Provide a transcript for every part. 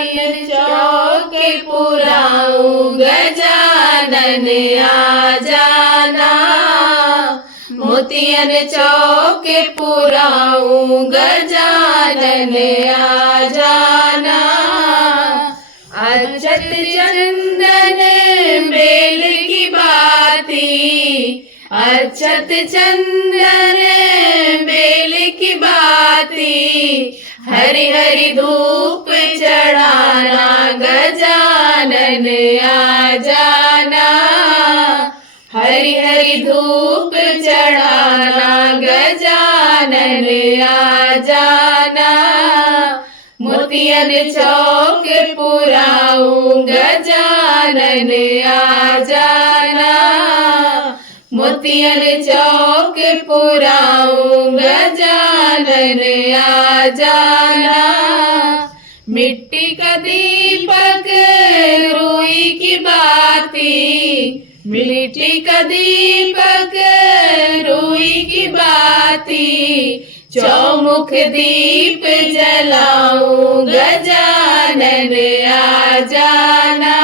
चौक पुराऊं गजानन आ जाना, मोतियन चौक पुराऊं गजानन आ जाना। अक्षत चंदन बेल की बाती, अक्षत चंदन बेल की बाती, हरि हरि धूप चढ़ाना गजानन आ जाना, हरि हरि धूप चढ़ाना गजानन आ जाना। मोतियन चौक पुराऊं गजानन आ जाना, मोतियन चौक पुराऊं गजानन आ जाना। मिट्टी का दीपक रुई की बाती, मिट्टी का दीपक रुई की बाती, चौमुख दीप जलाऊं गजानन आ जाना,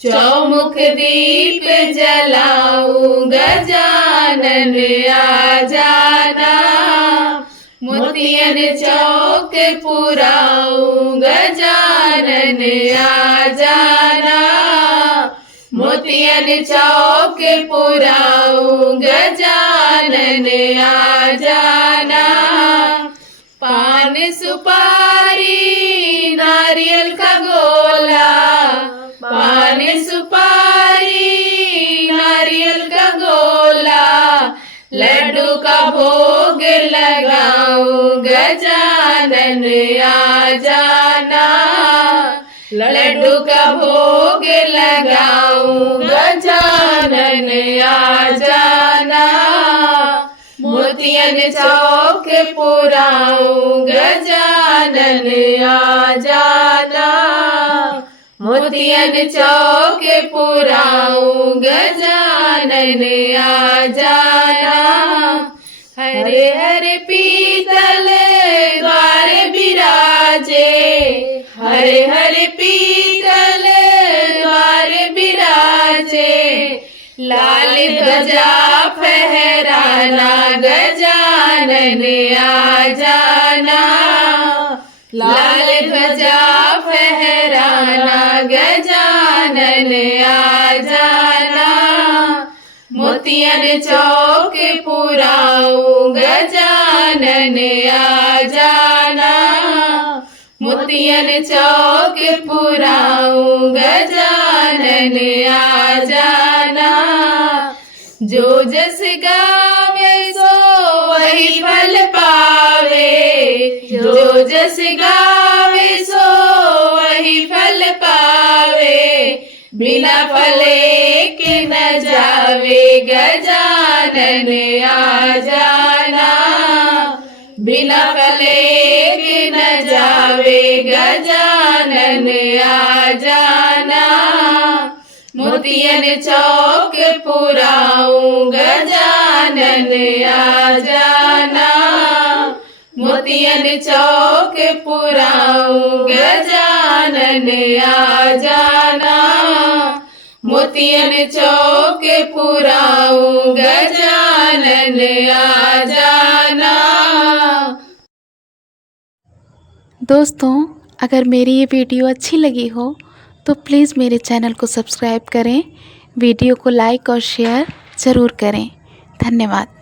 चौमुख दीप जलाऊं गजानन आ जाना। मोतियन चौक पुराऊं गजानन आ जाना, मोतियन चौक पुराऊं गजानन आ जाना। पान सुपारी नारियल का गोला, पान सुपारी नारियल का गोला, लड्डू का भोग लगाऊं गजानन आ जाना, लड्डू का भोग लगाऊं गजानन आ जाना। मोतियन चौक पुराऊं गजानन आ जाना, मोतियन चौक पुराऊं गजानन आ जाना। हरे हरे पीतल द्वार बिराजे, हरे हरे पीतल द्वार बिराजे, लाल ध्वजा फहराना गजानन आ जाना, लाल ध्वजा फहराना गजानन आ जाना। मोतियन चौक पुराऊं गजानन आ जाना, मोतियन चौक पुराऊं गजानन आ जाना। जो जस गावे सो वही फल पावे, जो जस गावे सो वही फल पावे, बिना फले के न जावे गजानन आ जाना, बिना फले के न जावे गजानन आ जाना। मोतियन चौक पुराऊं गजानन आ जाना, मोतियन चौक पुराऊं गजानन आ जाना, मोतियन चौक पुराऊं गजानन आ जाना। दोस्तों, अगर मेरी ये वीडियो अच्छी लगी हो तो प्लीज़ मेरे चैनल को सब्सक्राइब करें, वीडियो को लाइक और शेयर ज़रूर करें। धन्यवाद।